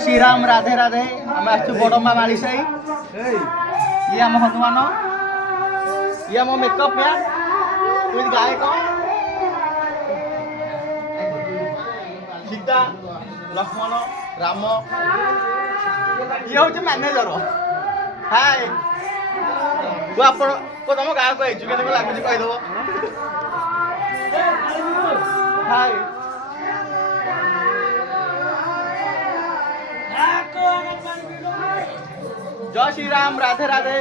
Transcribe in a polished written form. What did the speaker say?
श्री राम राधे राधे आम आसु बड़मा माली साई ये आम हनुमान ये आम मेकअप मैन विथ गायक सीता लक्ष्मण राम ये हूँ मैनेजर हाय वो आप तुम गाँव को आईचु के लगुच कहीदेव हाय जय श्री राम राधे राधे।